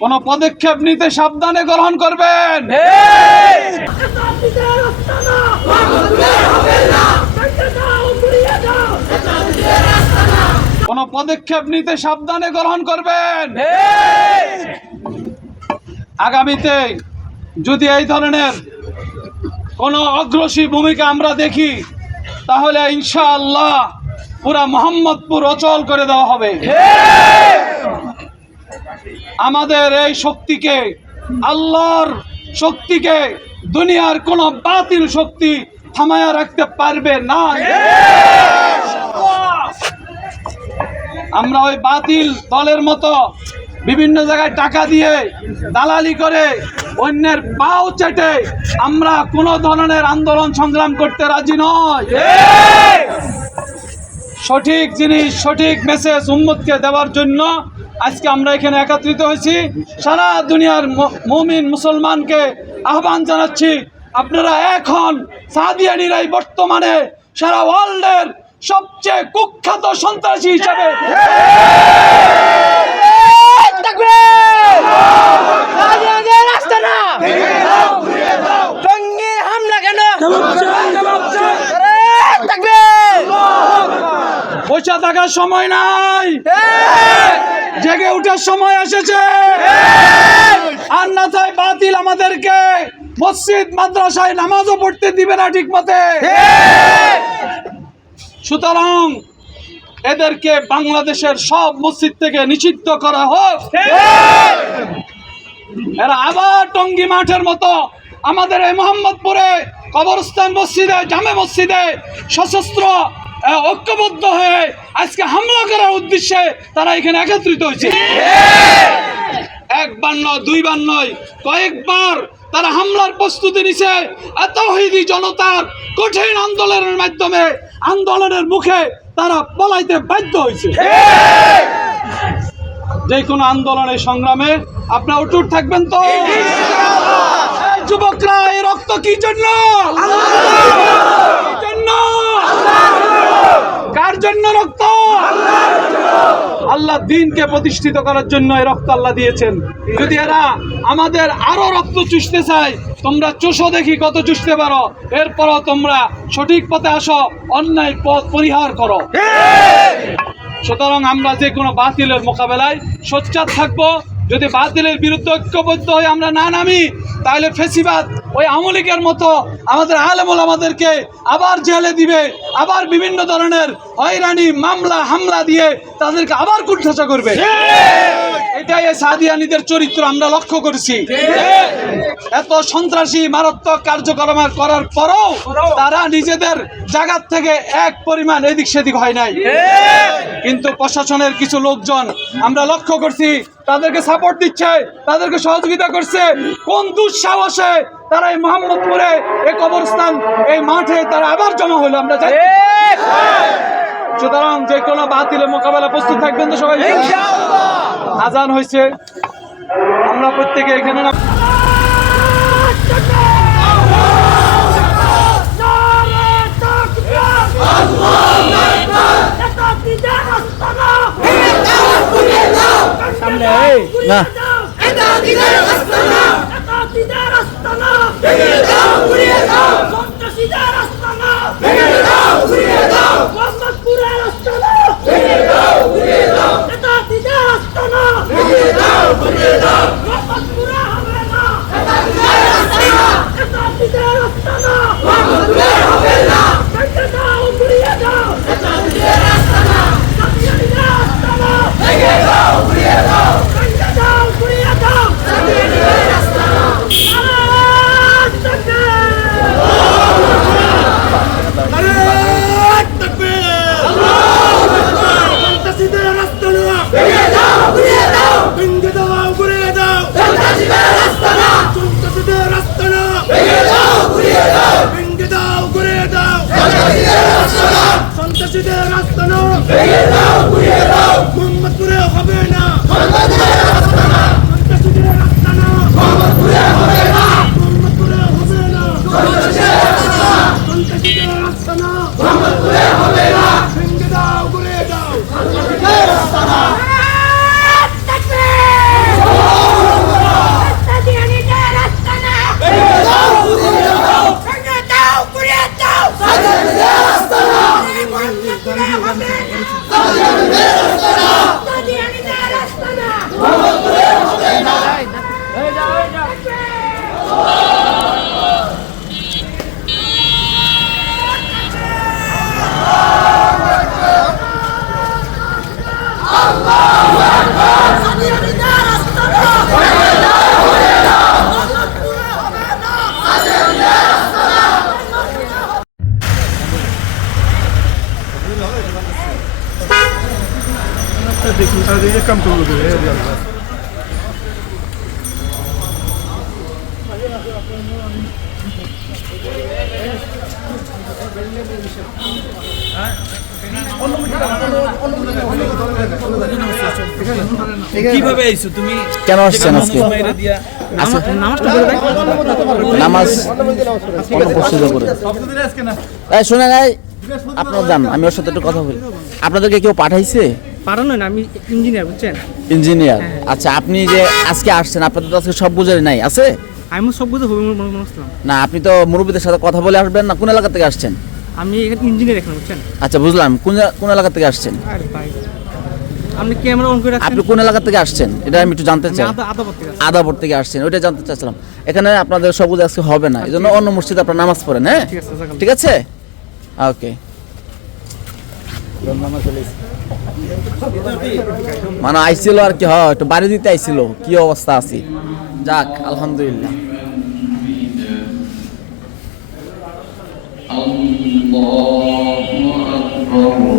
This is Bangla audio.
কোন পদক্ষেপ নিতে সাবধানে গ্রহণ করবেন। কোন পদক্ষেপ নিতে সাবধানে গ্রহণ করবেন। আগামীতে যদি এই ধরনের কোনো অগ্রসী ভূমিকা আমরা দেখি, তাহলে ইনশাআল্লাহ পুরা মোহাম্মদপুর অচল করে দেওয়া হবে। আমাদের এই শক্তিকে, আল্লাহর শক্তিকে দুনিয়ার কোন বাতিল শক্তি থামায়া রাখতে পারবে না। আমরা ওই বাতিল দলের মতো বিভিন্ন জায়গায় টাকা দিয়ে দালালি করে অন্যের পাও চেটে আমরা কোনো ধরনের আন্দোলন সংগ্রাম করতে রাজি নয় সঠিক জিনিস, সঠিক মেসেজ উম্মতকে দেওয়ার জন্য আজকে আমরা এখানে একত্রিত হয়েছি। সারা দুনিয়ার মুমিন মুসলমানকে আহ্বান জানাচ্ছি, আপনারা এখন সাদিয়ানিরাই বর্তমানে সারা ওয়ার্ল্ডের সবচেয়ে কুখ্যাত সন্ত্রাসী হিসাবে বসে থাকার সময় নাই। জেগে ওঠার সময় এসেছে। আর না চাই বাতিল আমাদেরকে। মসজিদ, মাদ্রাসায় নামাজও পড়তে দিবে না ঠিক মতে সুতরাং এদেরকে বাংলাদেশের সব মসজিদ থেকে নিষিদ্ধ করা হোক। এরা আবার টঙ্গি মাঠের মতো আমাদের এই মোহাম্মদপুরে কবরস্থান মসজিদে, জামে মসজিদে সশস্ত্র ঐক্যবদ্ধ হয়ে আজকে হামলা করার উদ্দেশ্যে তারা এখানে একত্রিত হয়েছে। একবার নয়, দুইবার নয়, কয়েকবার তারা হামলার প্রস্তুতি নিছে। এতহিদি জনতার কঠিন আন্দোলনের মাধ্যমে, আন্দোলনের মুখে তারা পলাইতে বাধ্য হয়েছে। যে কোনো আন্দোলনের সংগ্রামে আপনারা অটুট থাকবেন তো? যুবকরা, এই রক্ত কি জন্য? জন্য? কার জন্য রক্ত? আল্লাহ দিনকে প্রতিষ্ঠিত করার জন্য এই রক্ত আল্লাহ দিয়েছেন। যদি এরা আমাদের আরও রক্ত চুষতে চায় তোমরা চুষো দেখি কত চুষতে পারো। এরপরও তোমরা সঠিক পথে আসো অন্যায় পথ পরিহার করো। সুতরাং আমরা যে কোনো বাতিলের মোকাবেলায় সোচ্চার থাকব। যদি বাতিলের বিরুদ্ধে ঐক্যবদ্ধ হয়ে আমরা না নামি, তাহলে ফেসিবাদ ওই আমলিকের মতো আমাদের আলেমল আমাদেরকে আবার জেলে দিবে, আবার বিভিন্ন ধরনের হয়রানি, মামলা, হামলা দিয়ে তাদেরকে আবার কুণ্ঠাসা করবে। এটাই সাদিয়ানিদের চরিত্র, আমরা লক্ষ্য করেছি। এত সন্ত্রাসী, মারাত্মক কার্যক্রম করার পরও তারা নিজেদের জায়গার থেকে এক পরিমাণ এদিক সেদিক হয় নাই। কিন্তু প্রশাসনের কিছু লোকজন, আমরা লক্ষ্য করছি, তাদেরকে সাপোর্ট দিচ্ছে, তাদেরকে সহযোগিতা করছে। কোন দুঃসাহসে তারা এই মোহাম্মদপুরে এই কবরস্থান, এই মাঠে তারা আবার জমা হলো, আমরা জানি। সুতরাং যে কোনো বাতিলের মোকাবেলা প্রস্তুত থাকবেন তো সবাই। আজান হয়েছে। আমরা প্রত্যেকে এখানে না। Amen. Welcome to the area. কীভাবে আইছো তুমি? কেন আসছেন আজকে? আচ্ছা। নামাজ অনুপস্থিত করে এই শুনে নাই আপনার যান আমি ওর সাথে একটু কথা বলি। আপনাদেরকে কেউ পাঠাইছে? পারানো না আমি ইঞ্জিনিয়ার বুঝছেন? ইঞ্জিনিয়ার আচ্ছা আপনি যে আজকে আসছেন আপনাদের তো আজকে সব বুঝে নাই আছে? আমি সব বুঝে হবে মনে করছিলাম। না আপনি তো মুরব্বীদের সাথে কথা বলে আসবেন না কোন এলাকা থেকে আসছেন? আমি এখানে ইঞ্জিনিয়ার এখানে বুঝছেন? আচ্ছা বুঝলাম কোন কোন এলাকা থেকে আসছেন? আর ভাই আপনি ক্যামেরা অন করে রাখছেন আপনি কোন এলাকা থেকে আসছেন? এটা আমি একটু জানতে চাই। আদা আদা পড়তে গেছি। আদাবর থেকে আসছেন ওইটা জানতে চাচ্ছিলাম। এখানে আপনাদের সবুজ আজকে হবে না এই জন্য অন্য মসজিদে আপনার নামাজ পড়েন হ্যাঁ? ঠিক আছে। ঠিক আছে? ওকে। মানে আইছিল আর কি হয় একটু বাড়ি দিতে আইছিল, কি অবস্থা আছে? যাক, আলহামদুলিল্লাহ। আল্লাহু আকবার।